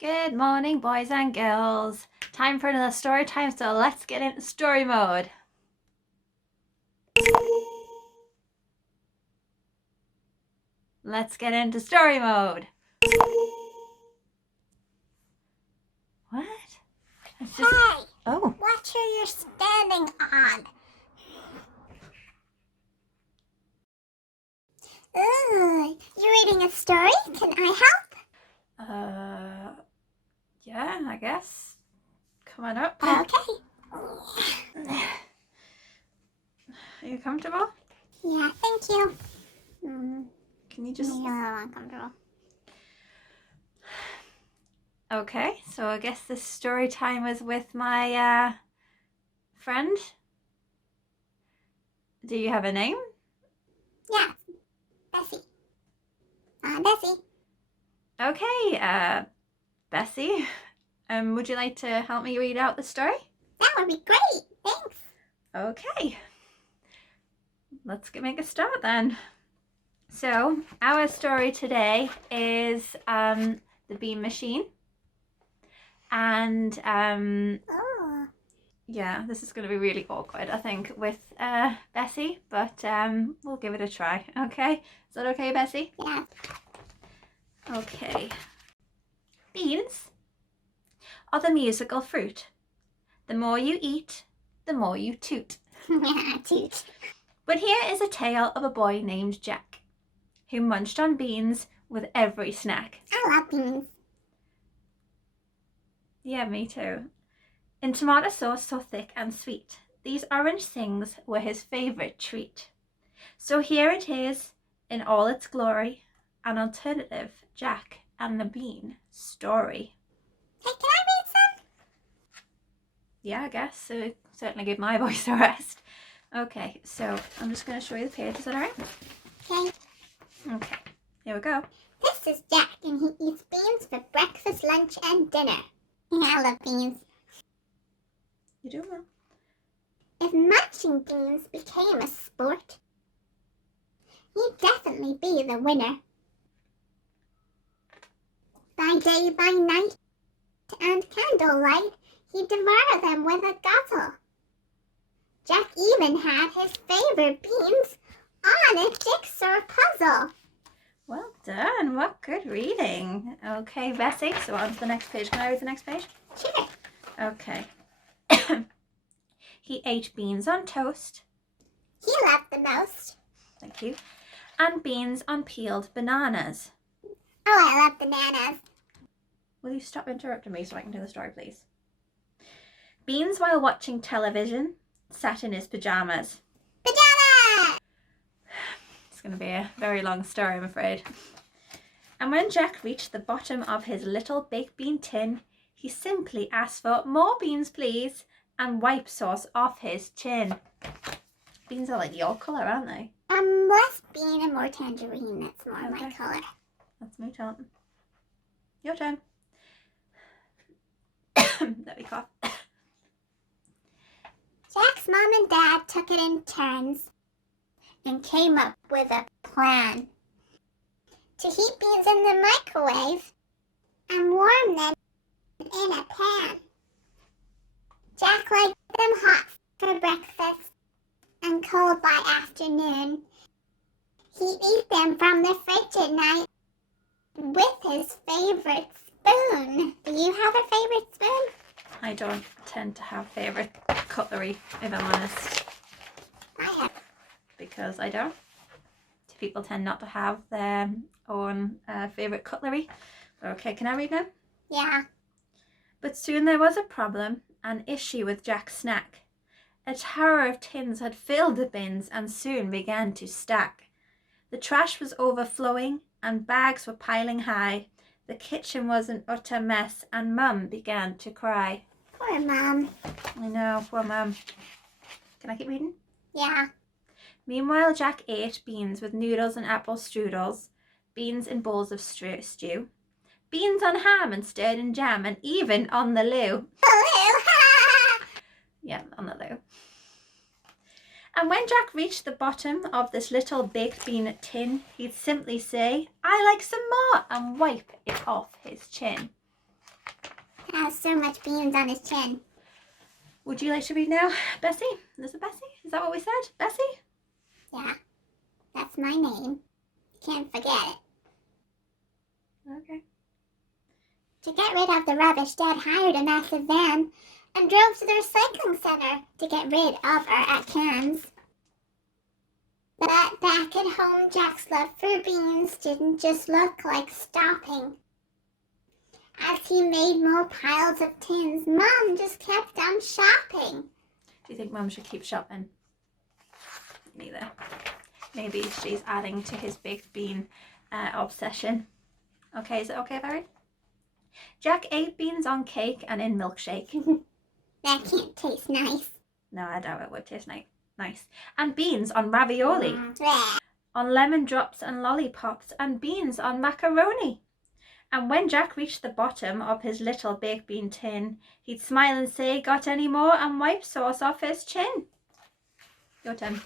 Good morning, boys and girls. Time for another story time, so let's get into story mode. Let's get into story mode. What? Hey! Oh. Watch who you're standing on. Ooh, you reading a story? Can I help? Yeah, I guess. Come on up. Okay. Are you comfortable? Yeah, thank you. Can you just... I'm a little uncomfortable. Okay, so I guess this story time is with my friend. Do you have a name? Yeah, Bessie. Bessie. Okay, Bessie. Would you like to help me read out the story? That would be great. Thanks. Okay. Let's make a start then. So, our story today is the bean machine. And Oh. yeah, this is going to be really awkward, I think, with Bessie, but we'll give it a try. Okay? Is that okay, Bessie? Yeah. Okay. Beans are the musical fruit. The more you eat, the more you toot. Toot. But here is a tale of a boy named Jack, who munched on beans with every snack. I love beans. Yeah, me too. In tomato sauce so thick and sweet, these orange things were his favourite treat. So here it is, in all its glory, an alternative Jack and the Bean story. Hey, can I read some? Yeah, I guess. So certainly give my voice a rest. Okay, so I'm just going to show you the pages, is that alright? Okay. Okay, here we go. This is Jack, and he eats beans for breakfast, lunch, and dinner. I love beans. You're doing well. If munching beans became a sport, he'd definitely be the winner. By day, by night, and candlelight, he'd devour them with a guzzle. Jack even had his favorite beans on a jigsaw puzzle. Well done. What good reading. Okay, Bessie, so on to the next page. Can I read the next page? Sure. Okay. He ate beans on toast. He loved the most. Thank you. And beans on peeled bananas. Oh, I love bananas. Will you stop interrupting me so I can do the story, please? Beans, while watching television, sat in his pajamas. Pajamas! It's going to be a very long story, I'm afraid. And when Jack reached the bottom of his little baked bean tin, he simply asked for more beans, please, and wiped sauce off his chin. Beans are like your colour, aren't they? Less bean and more tangerine. That's more my color. That's my turn. Your turn. Let me cough. Jack's mom and dad took it in turns and came up with a plan to heat beans in the microwave and warm them in a pan. Jack liked them hot for breakfast and cold by afternoon. He'd eat them from the fridge at night with his favorite spoon. Do you have a favorite spoon? I don't tend to have favourite cutlery, if I'm honest. I have. Because I don't. People tend not to have their own favourite cutlery. Okay, can I read now? Yeah. But soon there was a problem, an issue with Jack's snack. A tower of tins had filled the bins and soon began to stack. The trash was overflowing and bags were piling high. The kitchen was an utter mess and Mum began to cry. Poor Mom. I know, poor Mum. Can I keep reading? Yeah. Meanwhile, Jack ate beans with noodles and apple strudels, beans in bowls of stew, beans on ham and stirred in jam, and even on the loo. Yeah, on the loo. And when Jack reached the bottom of this little baked bean tin, he'd simply say, "I like some more," and wipe it off his chin. has so much beans on his chin. Would you like to read now, Bessie? Is it Bessie? Is that what we said? Bessie? Yeah, that's my name. Can't forget it. Okay. To get rid of the rubbish, Dad hired a massive van and drove to the recycling center to get rid of our cans. But back at home, Jack's love for beans didn't just look like stopping. As he made more piles of tins, Mom just kept on shopping. Do you think Mum should keep shopping? Neither. Maybe she's adding to his baked bean obsession. Okay, is it okay, Barry? Jack ate beans on cake and in milkshake. That can't taste nice. No, I doubt it would taste nice. And beans on ravioli. On lemon drops and lollipops. And beans on macaroni. And when Jack reached the bottom of his little baked bean tin, he'd smile and say, "Got any more?" and wipe sauce off his chin. Your turn.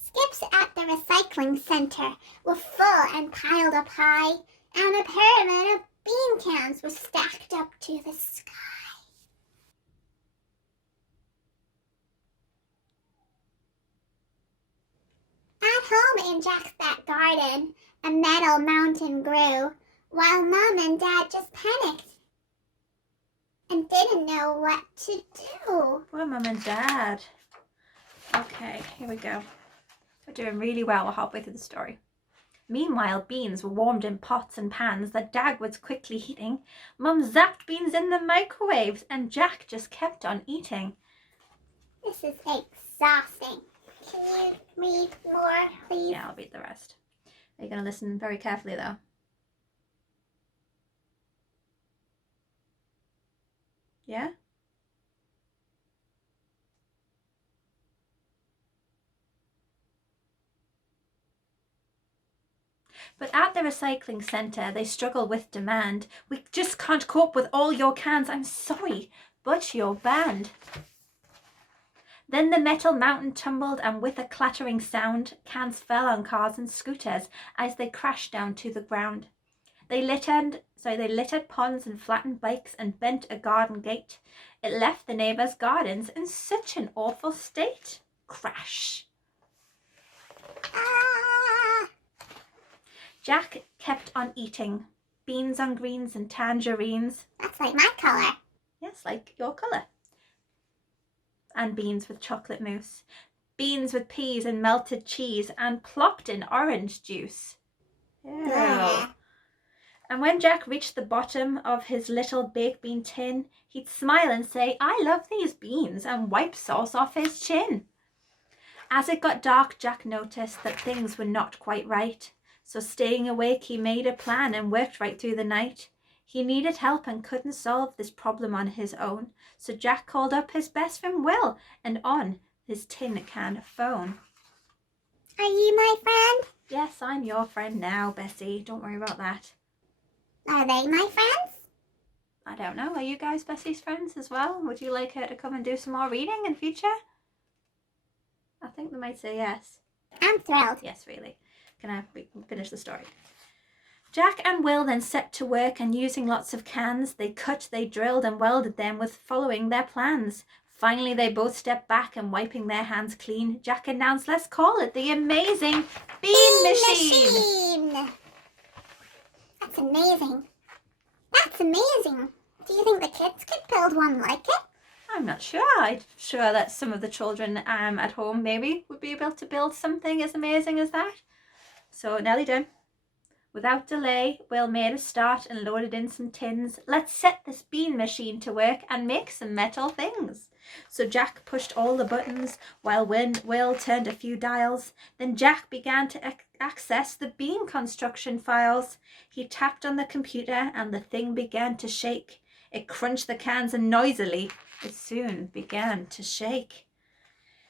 Skips at the recycling center were full and piled up high, and a pyramid of bean cans was stacked up to the sky. At home in Jack's back garden, a metal mountain grew, while Mom and Dad just panicked and didn't know what to do. Poor Mum and Dad. Okay, here we go. We're doing really well. We're halfway through the story. Meanwhile, beans were warmed in pots and pans that Dad was quickly heating. Mum zapped beans in the microwaves, and Jack just kept on eating. This is exhausting. Can you read more, please? Yeah, I'll read the rest. You're going to listen very carefully, though. Yeah? But at the recycling centre, they struggle with demand. "We just can't cope with all your cans. I'm sorry, but you're banned." Then the metal mountain tumbled, and with a clattering sound, cans fell on cars and scooters as they crashed down to the ground. They littered ponds and flattened bikes and bent a garden gate. It left the neighbours' gardens in such an awful state. Crash. Ah! Jack kept on eating. Beans on greens and tangerines. That's like my color. Yes, like your colour. And beans with chocolate mousse. Beans with peas and melted cheese and plopped in orange juice. Ew. Yeah. And when Jack reached the bottom of his little baked bean tin, he'd smile and say, "I love these beans," and wipe sauce off his chin. As it got dark, Jack noticed that things were not quite right. So staying awake, he made a plan and worked right through the night. He needed help and couldn't solve this problem on his own. So Jack called up his best friend Will and on his tin can phone. Are you my friend? Yes, I'm your friend now, Bessie. Don't worry about that. Are they my friends? I don't know. Are you guys Bessie's friends as well? Would you like her to come and do some more reading in future? I think they might say yes. I'm thrilled. Yes, really. Can I finish the story? Jack and Will then set to work, and using lots of cans, they cut, they drilled and welded them with following their plans. Finally, they both stepped back and wiping their hands clean, Jack announced, "Let's call it the amazing Bean Machine." That's amazing. That's amazing. Do you think the kids could build one like it? I'm not sure. I'm sure that some of the children at home maybe would be able to build something as amazing as that. So nearly done. Without delay, Will made a start and loaded in some tins. "Let's set this bean machine to work and make some metal things." So Jack pushed all the buttons while Will turned a few dials. Then Jack began to access the bean construction files. He tapped on the computer and the thing began to shake. It crunched the cans and noisily it soon began to shake.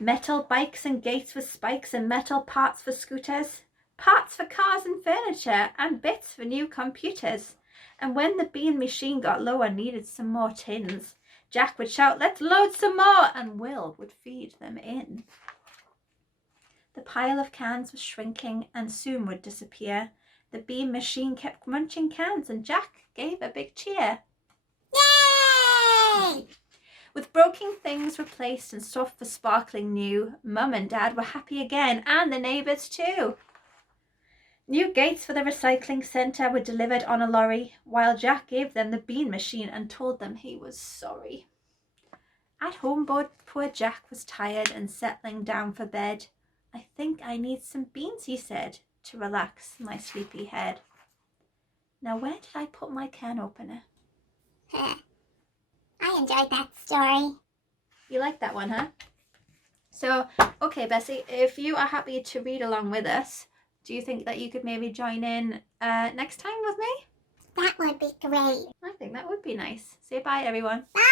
Metal bikes and gates with spikes and metal parts for scooters. Parts for cars and furniture and bits for new computers. And when the bean machine got low and needed some more tins, Jack would shout, "Let's load some more," and Will would feed them in. The pile of cans was shrinking and soon would disappear. The bean machine kept munching cans and Jack gave a big cheer. Yay! With broken things replaced and stuff for sparkling new, Mum and Dad were happy again, and the neighbours too. New gates for the recycling centre were delivered on a lorry, while Jack gave them the bean machine and told them he was sorry. At home, poor Jack was tired and settling down for bed. I think I need some beans, he said, to relax my sleepy head. Now, where did I put my can opener? I enjoyed that story. You like that one, huh? So, okay, Bessie, if you are happy to read along with us, do you think that you could maybe join in next time with me? That would be great. I think that would be nice. Say bye, everyone. Bye!